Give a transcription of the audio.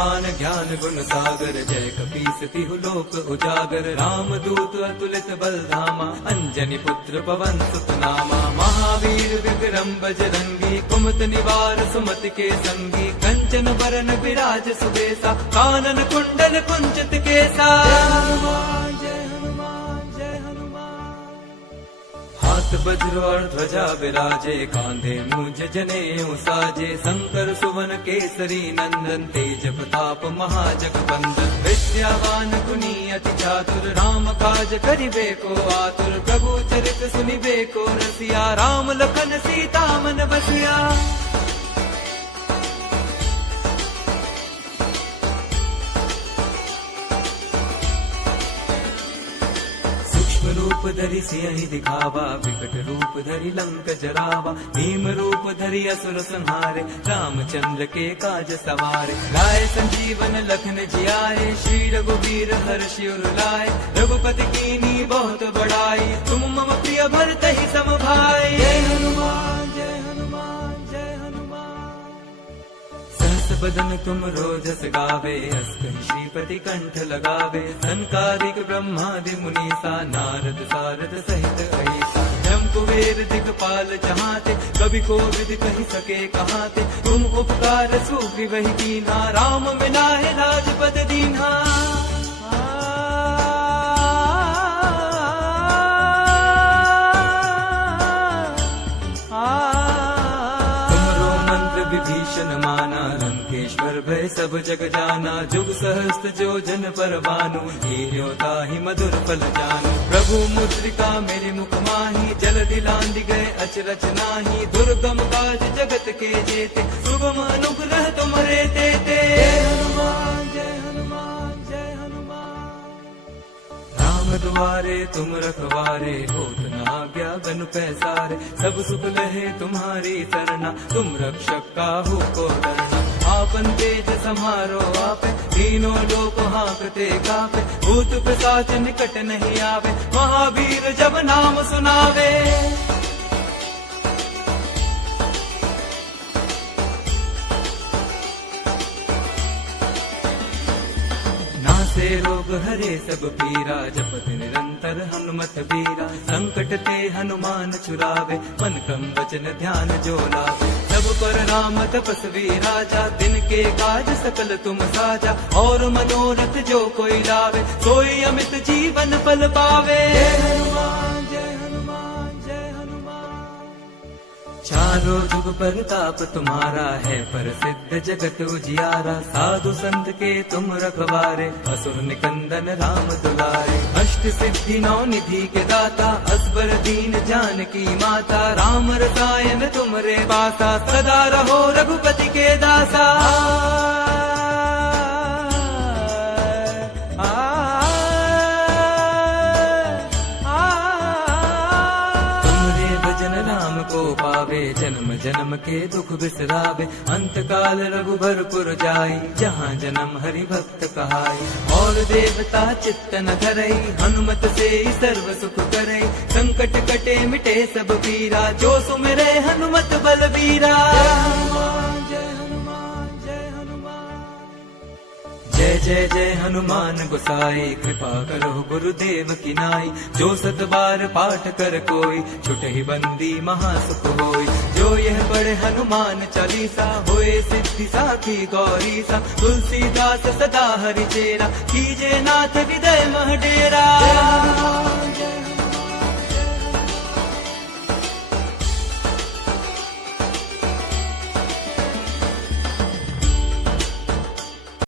हनुमान ज्ञान गुण सागर, जय कपीस तिहु लोक उजागर। राम दूत अतुलित बल धामा, अंजनी पुत्र पवन सुत नामा। महावीर विक्रम बजरंगी, कुमत निवार सुमति के संगी। कंचन बरन विराज सुबेसा, कानन कुंडल कुंचित केसा। हाथ वज्र और ध्वजा विराजे, कांधे मूंज जनेऊ साजे। शंकर सुवन केसरी नंदन, तेज प्रताप महाजगबंदन। विद्यावान गुणी अति चातुर, राम काज करिबे को आतुर। प्रभु चरित सुनिबे को रसिया, राम लखन सीता मन बसिया। रूप धरि सियहि दिखावा, विकट रूप धरि लंक जरावा। भीम रूप धरि असुर संहारे, रामचंद्र के काज सवारे। लाए संजीवन लखन जियाए, श्री रघुवीर हर्षि उर लाए। रघुपति कीन्ही बहुत बड़ाई, तुम मम प्रिय भरतहि सम भाई। जय हनुमान जय हनुमान जय हनुमान। सहस बदन तुम रोजस गावे, अस कहि श्रीपति कंठ लगावे। संकारिक ब्रह्मादि मुनीसा, नारद सारद सहित अहिसा। ब्रह्म कुबेर दिगपाल जहाते, कवि कोविद कहि सके कहाते। तुम उपकार सुग्रीवहि कीन्हा, राम मिलाए राजपद दीन्हा। विभीषण माना, लंकेश्वर भय सब जग जाना। जुग सहस्त्र जो जन पर भानु, हीरो ताहि मधुर फल जानू। प्रभु मुद्रिका मेरे मुख माही, जल दिलांद गए अचरज नाही। दुर्गम काज जगत के जेते, सुगम अनुग्रह तुम्हारे तेते। जय हनुमान जय हनुमान जय हनुमान। राम द्वारे तुम रखवारे, होत न आज्ञा बन पैसारे। सब सुख लहे तुम्हारी सरना, तुम रक्षक काहू को डरना। आपन तेज समारो आपे, तीनों लोक हांकते कापे। भूत पिशाच निकट नहीं आवे, महावीर जब नाम सुनावे। से रोग हरे सब पीरा, जपत निरंतर हनुमत बीरा। संकट ते हनुमान छुरावे, मन क्रम वचन ध्यान जो लावे। सब पर राम तपस्वी राजा, दिन के काज सकल तुम साजा। और मनोरथ जो कोई लावे, सोई अमित जीवन फल पावे। जय हनुमान जय हनुमान जय हनुमान। चारों जुग परताप तुम्हारा है, प्रसिद्ध जगत उजियारा। साधु संत के तुम रखवारे, असुर निकंदन राम दुलारे। अष्ट सिद्धि नौ निधि के दाता, असबर दीन जानकी माता। राम रसायन तुमरे पासा, सदा रहो रघुपति के दासा। को पावे, जन्म जन्म के दुख बिसरावे। अंत काल रघुबरपुर जाई, जहाँ जन्म हरि भक्त कहाई। और देवता चित्त न धरई, हनुमत से सर्व सुख करई। संकट कटे मिटे सब पीरा, जो सुमिरे हनुमत बलबीरा। जय जय जय हनुमान गोसाई, कृपा करो गुरुदेव की नाई। जो सत बार पाठ कर कोई, छुटहि बंदी महासुख होई। जो यह पढ़े हनुमान चालीसा, होए सिद्धि साखी गौरी सा। तुलसीदास सदा हरि चेरा, कीजे नाथ हृदय मह डेरा।